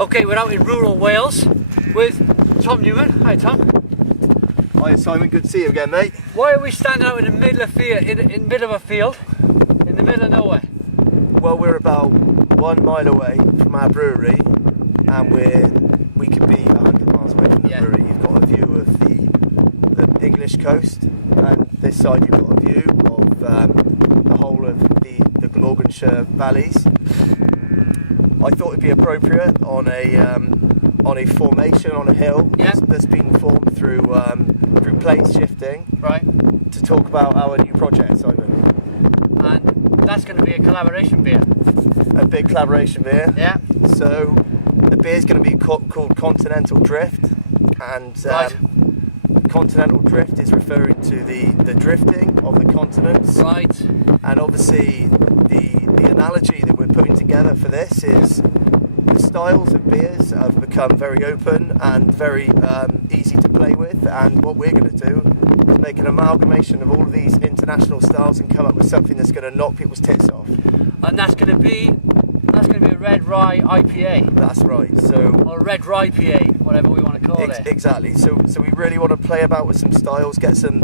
Okay, we're out in rural Wales with Tom Newman. Hi Tom. Hi Simon, good to see you again, mate. Why are we standing out in the middle of in middle of a field, in the middle of nowhere? Well, we're about 1 mile away from our brewery, and we could be 100 miles away from the brewery. You've got a view of the English coast, and this side you've got a view of the whole of the Glamorganshire valleys. I thought it'd be appropriate on a formation on a hill that's been formed through plate shifting, right, to talk about our new project, Simon. And that's going to be a collaboration beer. A big collaboration beer. Yeah. So the beer is going to be called Continental Drift, and Continental Drift is referring to the drifting of the continents. Right. And obviously the analogy that we're putting together for this is the styles of beers have become very open and very easy to play with, and what we're going to do is make an amalgamation of all of these international styles and come up with something that's going to knock people's tits off. And that's going to be a red rye IPA. That's right. Or red rye PA, whatever we want to call it. Exactly. So we really want to play about with some styles, get some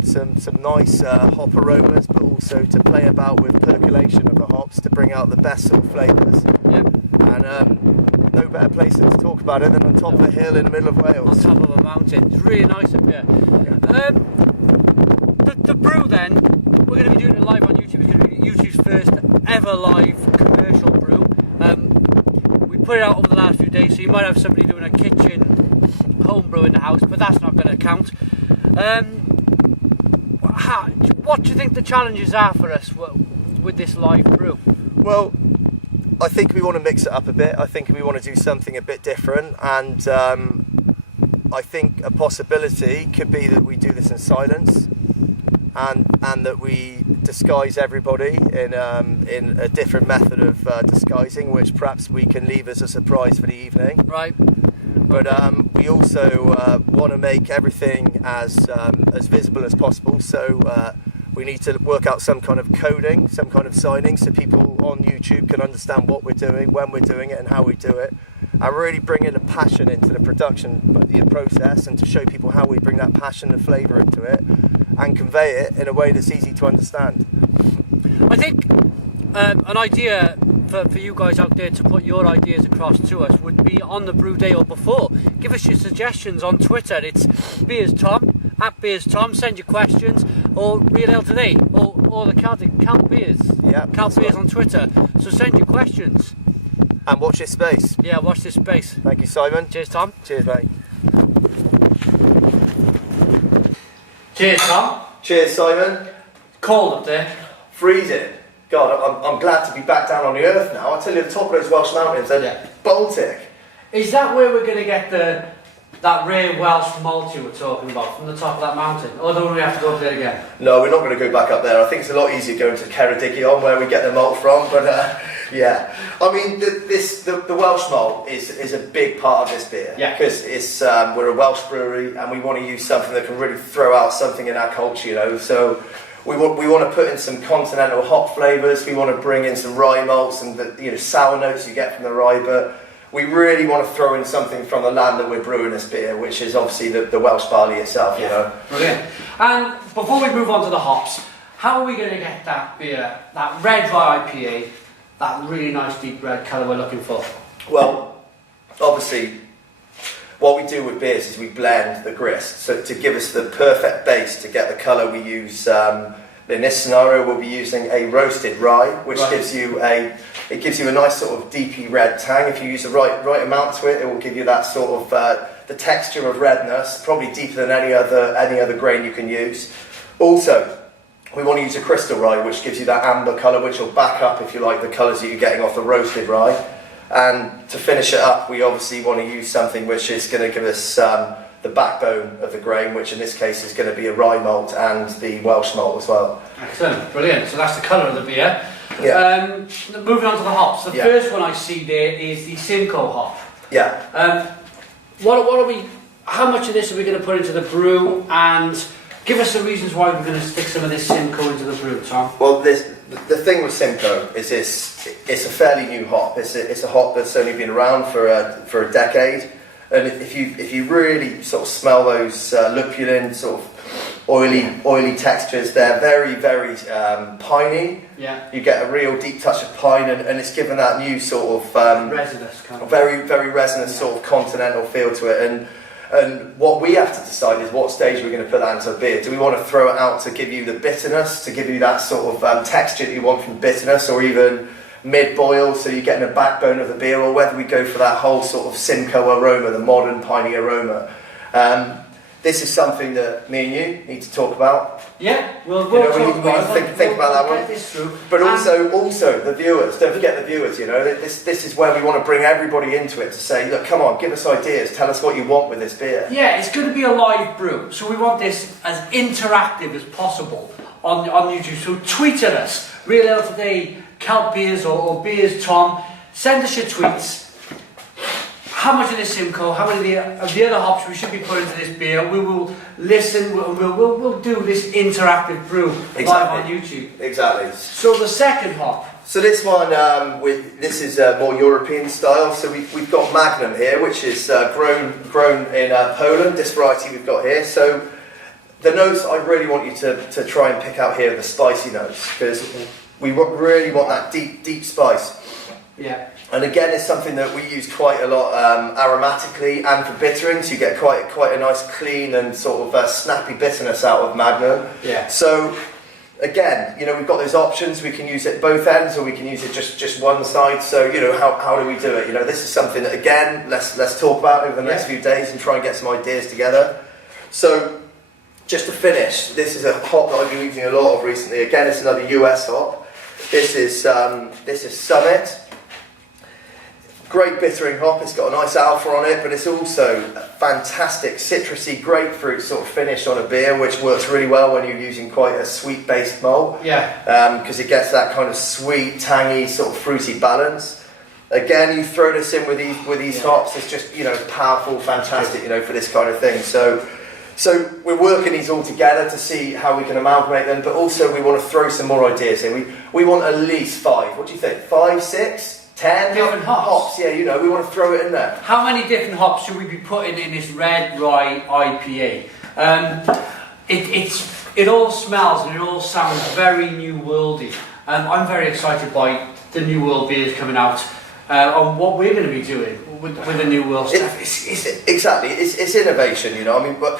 nice hop aromas, but also to play about with percolation of the hops to bring out the best sort of flavours. Yep. And no better place to talk about it than on top of a hill in the middle of Wales. On top of a mountain. It's really nice up here. Yeah. The brew then, we're going to be doing it live on YouTube. It's going to be YouTube's first ever live commercial brew. We put it out over the last few days, so you might have somebody doing a kitchen home brew in the house, but that's not going to count. What do you think the challenges are for us with this live brew? Well, I think we want to mix it up a bit. I think we want to do something a bit different, and I think a possibility could be that we do this in silence, and that we disguise everybody in a different method of disguising, which perhaps we can leave as a surprise for the evening. Right. But we also want to make everything as visible as possible. So we need to work out some kind of coding, some kind of signing, so people on YouTube can understand what we're doing, when we're doing it, and how we do it, and really bring in a passion into the production process, and to show people how we bring that passion and flavour into it, and convey it in a way that's easy to understand. I think an idea for you guys out there to put your ideas across to us would be on the brew day or before. Give us your suggestions on Twitter. It's BeersTom, @BeersTom. Send your questions, or Real Ale Today, or the Celt Beers. Yeah, Celt Beers on Twitter. So send your questions. And watch this space. Yeah, watch this space. Thank you, Simon. Cheers, Tom. Cheers, mate. Cheers, Tom. Cheers, Simon. Cold up there. Freezing. God, I'm glad to be back down on the earth now. I tell you, the top of those Welsh mountains, they're Baltic. Is that where we're going to get that rare Welsh malt you were talking about, from the top of that mountain? Or do we have to go up there again? No, we're not going to go back up there. I think it's a lot easier going to Ceredigion, where we get the malt from. But yeah, I mean, the Welsh malt is a big part of this beer. Yeah. Because we're a Welsh brewery, and we want to use something that can really throw out something in our culture, you know. So we want to put in some continental hop flavours. We want to bring in some rye malts and the sour notes you get from the rye, but we really want to throw in something from the land that we're brewing this beer, which is obviously the Welsh barley itself, you know. Brilliant. And before we move on to the hops, how are we going to get that beer, that red rye IPA, that really nice deep red colour we're looking for? Well, obviously, what we do with beers is we blend the grist, so to give us the perfect base to get the colour we use. In this scenario, we'll be using a roasted rye, which gives you a nice sort of deepy red tang. If you use the right amount to it, it will give you that sort of the texture of redness, probably deeper than any other grain you can use. Also, we want to use a crystal rye, which gives you that amber colour, which will back up, if you like, the colours that you're getting off the roasted rye. And to finish it up, we obviously want to use something which is going to give us the backbone of the grain, which in this case is going to be a rye malt and the Welsh malt as well. Excellent, brilliant. So that's the colour of the beer. Yeah. Moving on to the hops. The first one I see there is the Simcoe hop. Yeah. What are we? How much of this are we going to put into the brew? And give us the reasons why we're going to stick some of this Simcoe into the brew, Tom. Well, the thing with Simcoe is it's a fairly new hop. It's a hop that's only been around for a decade, and if you really sort of smell those lupulin sort of oily textures, they're very, very piney. Yeah. You get a real deep touch of pine, and it's given that new sort of resinous kind of. very, very resinous sort of continental feel to it. And what we have to decide is what stage we're going to put that into a beer. Do we want to throw it out to give you the bitterness, to give you that sort of texture that you want from bitterness, or even mid-boil, so you're getting a backbone of the beer, or whether we go for that whole sort of Simcoe aroma, the modern piney aroma. This is something that me and you need to talk about. Yeah, we'll talk about it. Think about that one. Get this through. But also the viewers. Don't forget the viewers. You know, this is where we want to bring everybody into it to say, look, come on, give us ideas. Tell us what you want with this beer. Yeah, it's going to be a live brew, so we want this as interactive as possible on YouTube. So tweet at us, Real Ale Today, Kelp Beers or Beers Tom. Send us your tweets. How much of this Simcoe, how many of the other hops we should be putting into this beer. We will listen, we'll do this interactive brew live on YouTube. Exactly. So the second hop. So this one, this is more European style. So we've got Magnum here, which is grown in Poland. This variety we've got here. So the notes I really want you to try and pick out here are the spicy notes, because we really want that deep spice. Yeah. And again, it's something that we use quite a lot aromatically and for bittering, so you get quite a nice clean and sort of snappy bitterness out of Magnum. Yeah. So again, you know, we've got those options. We can use it both ends, or we can use it just one side. So, you know, how do we do it? You know, this is something that, again, let's talk about over the next few days and try and get some ideas together. So just to finish, this is a hop that I've been using a lot of recently. Again, it's another US hop. This is Summit. Great bittering hop. It's got a nice alpha on it, but it's also a fantastic citrusy grapefruit sort of finish on a beer, which works really well when you're using quite a sweet-based malt. Yeah. Because it gets that kind of sweet, tangy, sort of fruity balance. Again, you throw this in with these hops. It's just, you know, powerful, fantastic, you know, for this kind of thing. So we're working these all together to see how we can amalgamate them, but also we want to throw some more ideas in. We want at least 5. What do you think? 5, 6? 10 different hops. Yeah, you know, we want to throw it in there. How many different hops should we be putting in this red rye IPA? It all smells and it all sounds very new worldy. I'm very excited by the new world beers coming out on what we're going to be doing with the new world stuff. It's innovation, you know. I mean, but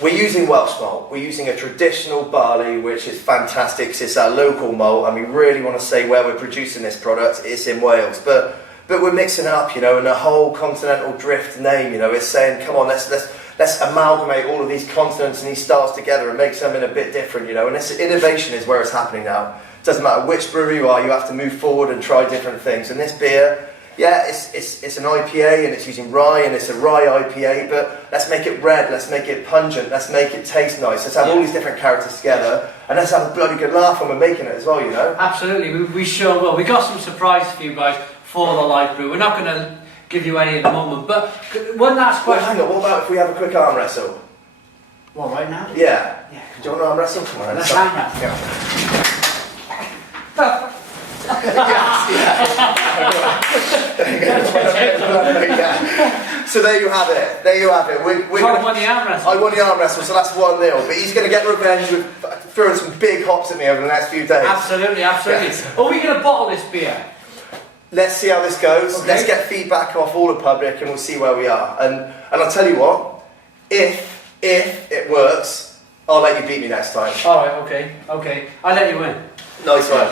we're using Welsh malt. We're using a traditional barley, which is fantastic because it's our local malt, and we really want to say where we're producing this product. It's in Wales, but we're mixing it up, you know. And the whole continental drift name, you know, is saying, come on, let's amalgamate all of these continents and these styles together and make something a bit different, you know. And this innovation is where it's happening now. It doesn't matter which brewery you are, you have to move forward and try different things. And this beer, yeah, it's an IPA and it's using rye and it's a rye IPA, but let's make it red, let's make it pungent, let's make it taste nice, let's have all these different characters together, and let's have a bloody good laugh when we're making it as well, you know? Absolutely, we sure will. We got some surprises for you guys for the live brew. We're not going to give you any at the moment, but one last question. Well, hang on, what about if we have a quick arm wrestle? What, right now? Yeah. Yeah. Do you want to arm wrestle? Come on, let's arm wrestle. Yeah. So there you have it. Tom won the arm wrestle. I won the arm wrestle, so that's 1-0. But he's going to get revenge with throwing some big hops at me over the next few days. Absolutely. Yes. Are we going to bottle this beer? Let's see how this goes. Okay. Let's get feedback off all the public, and we'll see where we are. And I'll tell you what, if it works, I'll let you beat me next time. All right. Okay. I'll let you win. Nice one.